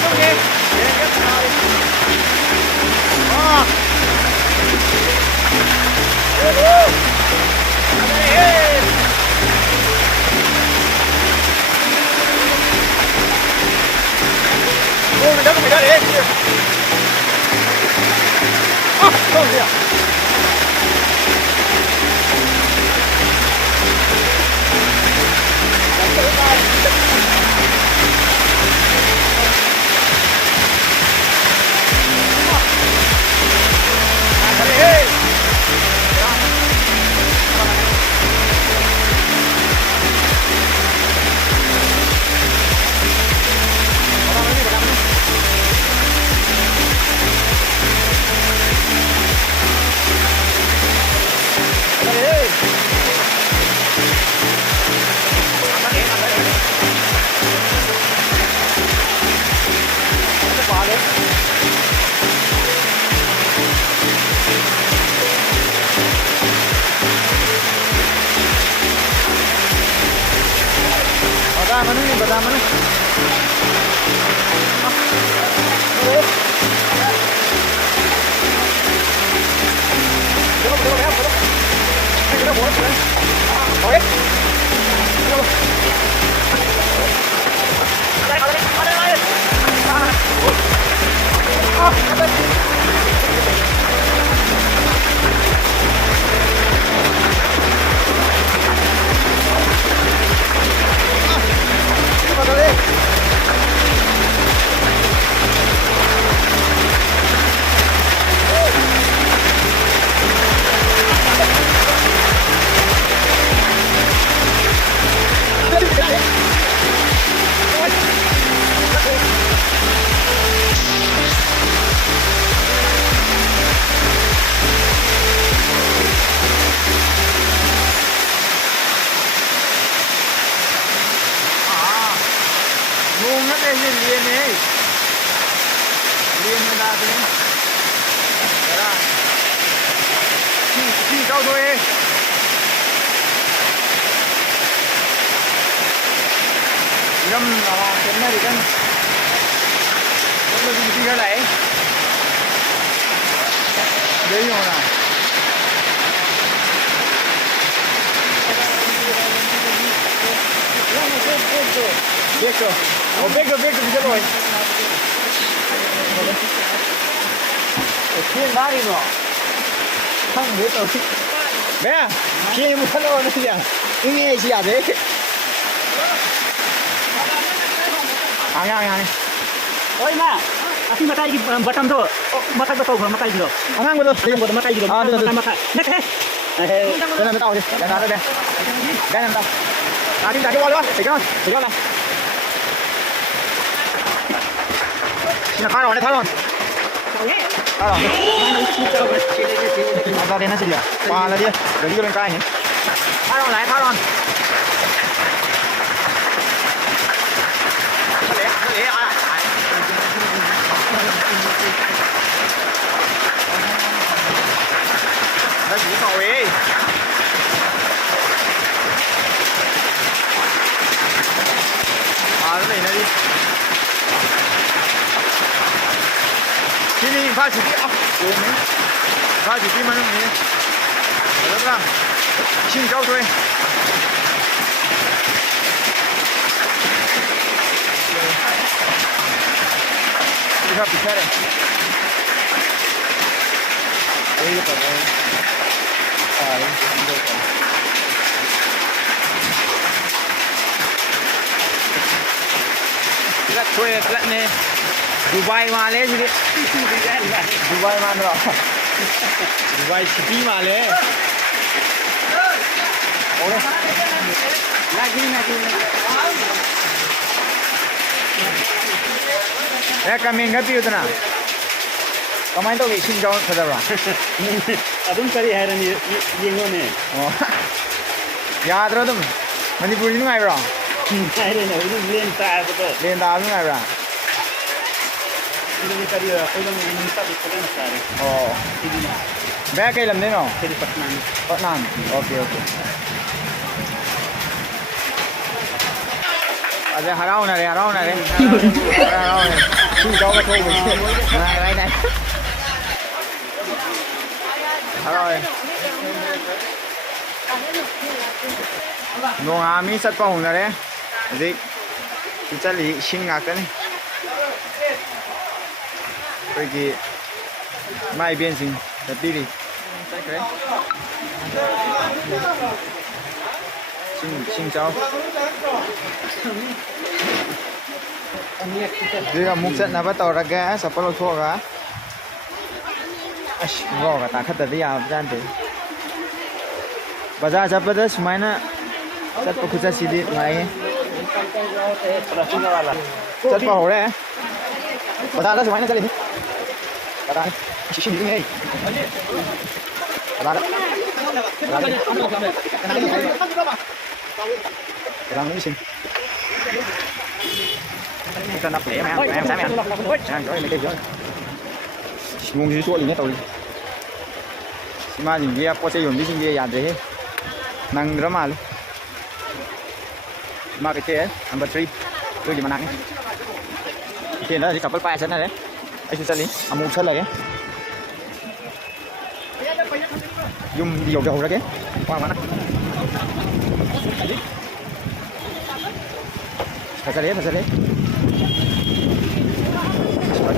manunya. Oh. Oh, mình đỡ đấy. Ah, không gì à? Mana nih, mana? Liên lên ra thế. Đó. Chỉ câu thôi. Ngâm là cái này thì kan. Nó đi cái này. Đấy rồi nào. Becco. Becco bisa rồi. Kiên bá đi nó. Không biết rồi. Mẹ, kiên một thân rồi nữa kìa. Nghe gì à thế? Ang. Oi ma, aku makai di Batam tu. Makai betul, makai dulu. Ang betul. Betul makai dulu. Ah, betul. Makai. Nak eh. Jangan tahu deh. Jangan ada deh. Jangan tahu. Tadi wala. Pegang. Pegang lah. Sini taruh, ni taruh. Taruh. Ada dia nasi dia. Pala dia. Jadi dia bengkai ni. Taruh lah, taruh. Nó chỉ ngồi đi. Cái này nó đi. Sini pha chỉ đi ốc. Pha chỉ đi mà nó nghỉ. Được không? Xin câu thôi. Đi ra bị chết rồi. Đây là cái rất thuê lại nè Dubai mà lên gì Dubai mà nữa Dubai City mà lên lagi ya kami ngapi utana kamain to isin jaw sadara Adum kari hai ran yengo ne. oh yaad ra tum manipuri nu ai ra Hai ran ne len ta ba to. len da nu ai ra Ini kari ulang minta di kolam sare. oh ba kai lam ne no Dari Patnan. Patnan okay ada harau na re harau na re xin cho cái thô mình này này rồi nông hà mi sát bao hùng đấy gì kita li sing ngakkan pergi mai bensin tapi di sing cháu dia mukset napa tau raga siapa lo thua ga ash ngo ga ta khat da ya jan de bazar japada sumaina chat pa khucha sidi mai chat pa ho re bazar da sumaina chali bazar shishi ni nei bazar bazar ni sing cho nó khỏe mà em sáng em rồi mấy cái rồi muốn gì chuột gì nhé tôi mà những cái có thể dùng cái gì vậy đấy năng rất mà luôn mà cái kia number 3 tôi gì mà năng kia đó thì couple pair này đấy anh sẽ lấy một set này dùng dầu dầu ra cái qua mana Pasal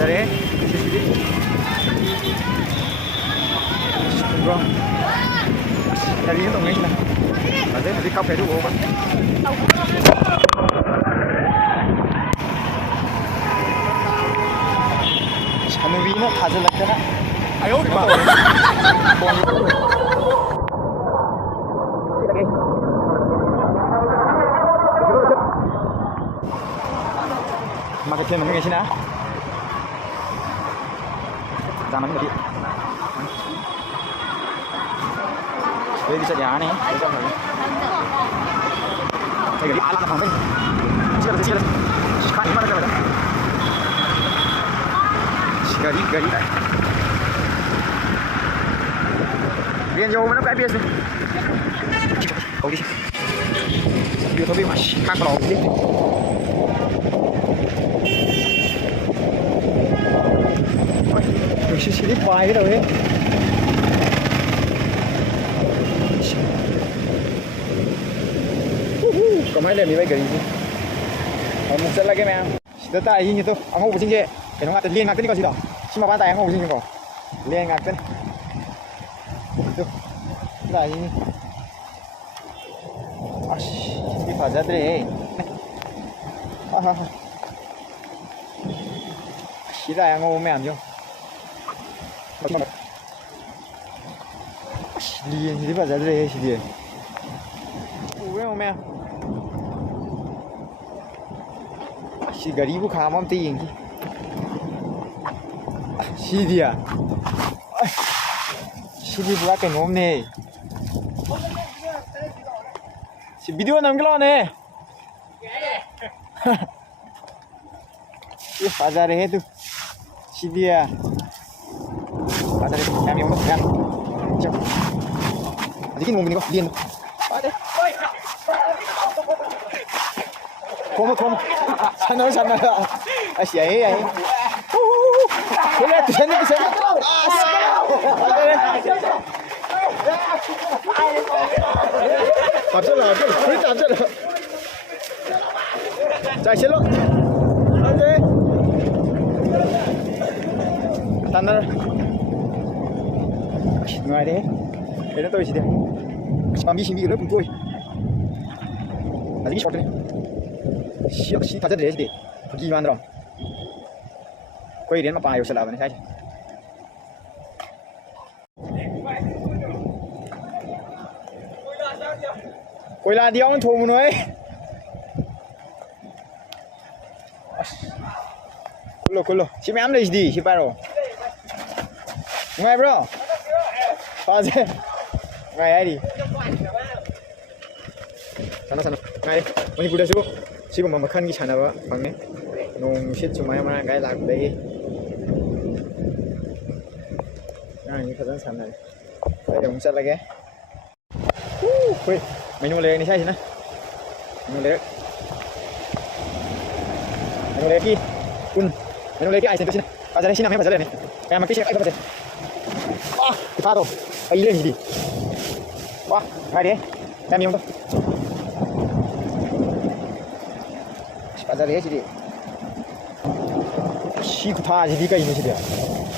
dia. Bro. Dari itu nggak sih? Nanti kafe dulu kan. Kamu bina kaza lagi na? Ayo di bawah. Makan mana nggak sih na? Zaman ini. Đây bisa jalan nih. Jadi alat apa nih? Sila. Sekarang mana kalau? Gari. Dia jauh mana kayak biasa. Oke. Dia tapi masih kakak sih. Sini baik dah weh. Kemarin dia ni baik gari ni. Kamu set lagi mana? Sudah tak ini tu. Aku pusing je. Kenapa tak liang ngaten kau sih dah? Cuma pantai aku pusing kau. Liang ngaten. Tu. Dah ini. Ash, ini fazat re. Sila yang aku main je. Liang jadi pasal dia sih dia. Ủa mẹ. Si gari bu khamam ti yang. Si dia. Si dia buat kan om ne. Si video nam ke lo ne. Ye pasal he tu. Si dia. Pasal kami orang kan. Jom. Jadi kan ngomong ni kau diam. Ada. Komo. Sana. Asyik. Boleh tu sana. Abjad lah. Kita abjad lah. Cak selo. Okay. Standar. Ngoài đấy, đấy là tôi chỉ thế. Mà mi ở lớp cùng tôi. Là cái short này. Xí thật rất dễ thì. Kỳ man rồi. Quay đến mà bài sẽ làm này sai. Quay là đi ông thua một nói. Kulo. Si mẹ đây gì? Si paro. Ngay bro. Pause. Ngay ai đi. Sana. Ngay. Mani budak siapa? Siapa makan di sana ba? Bang ni. Nong shit cuma yang mana gaya lag deh. Nah ini kazan sana. Ada muncul lagi. Wih, menu lagi ni saya sini. Menu lagi. Menu lagi. Pun Nó lấy cái ai xem tôi xin. Bây giờ đây xin làm em bây giờ đây này. Em mà cái chuyện ai bây giờ. Cái pha rồi. Ai lên gì đi. Hai đi. Em yêu thôi. Bây giờ đấy gì đi. Xí của tha gì đi cái gì gì đi.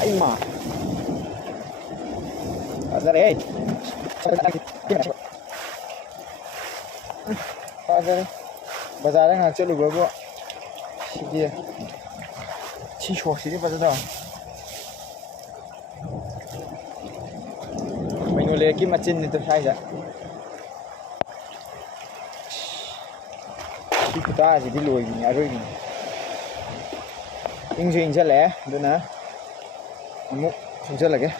Ai mà. Bây giờ đấy. Bây giờ đang chơi lục búa. Xí đi. Xí chua xí đi bây giờ đâu. Mình ngồi lấy cái mặt trên thì tôi sai rồi. Xí của ta gì đi lùi nhà rồi. Ứng dụng rất lẽ, đúng không? Mục không rất là cái.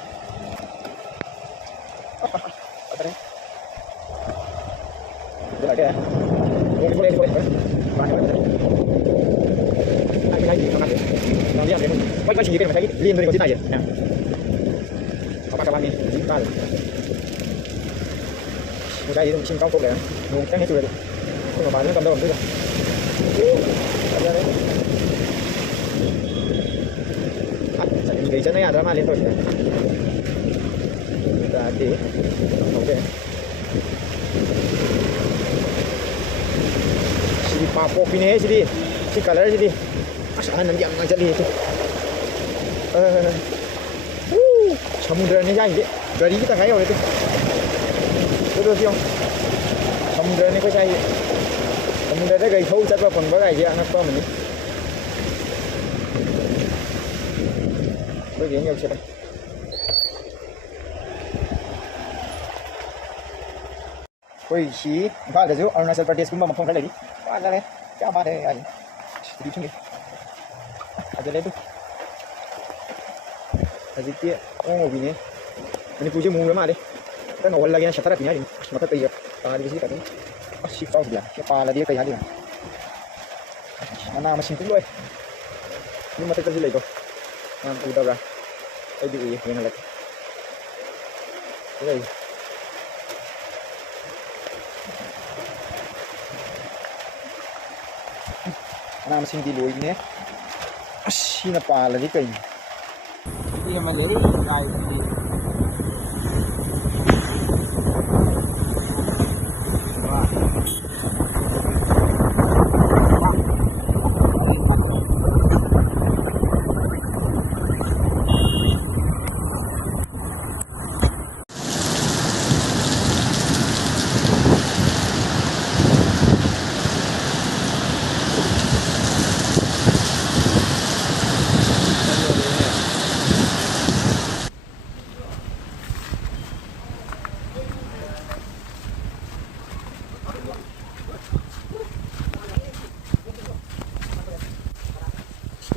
Đây là cái. Boleh. Lagi. Nanti apa? Quay sini kan lagi. Lihat dari kita aja. Nah. Apa kabarnya? Kita. Cái gì cũng xin cao tốt đấy. Nguồn chắc hết rồi. Không mà bán nó cầm đâu cũng được. Người chân này drama liên tục. Tadi. Oke. Sini papop ini sini. Si color sini. Asahan nanti yang ngajak dia itu. Samudra ini jadi. Dari kita kayak itu. Terus yang samudra ini kok saya. Samudra dia gaya thâu chắc là còn có gaya gì ăn nó mình. Cái gì nhiều chuyện đây. Ôi xí, ba cái chỗ Arunachal Pradesh cũng mà không phải là đi. Ba ra đây, chào ba đây anh. Đi chung đi. Aja đây tu. Aja kia, oh begini. Ini puji mulu mah deh. Kita ngawal lagi yang syarat ini, maka kayak di sini tadi. Ship tahu dia, siapa lagi kayak dia. Mana mesin tu loh. Ini mata terjadi itu. Yang udah berah. Ini yang lagi. Oke. Mana mesin di luar ini. Sini apa lagi kayak ini. Ini yang mana lagi?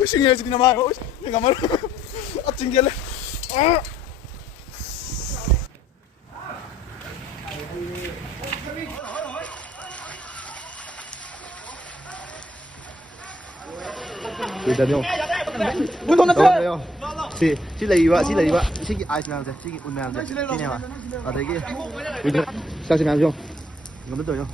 Sini aja di nama, nggak mau, tinggal. Bây giờ đi không? Buồn không được. Chị lấy vợ, chị ai làm thế? Chị uốn làm thế? Chị nào à? Ở đây kia. Bây giờ sao chị làm không? Không biết rồi không?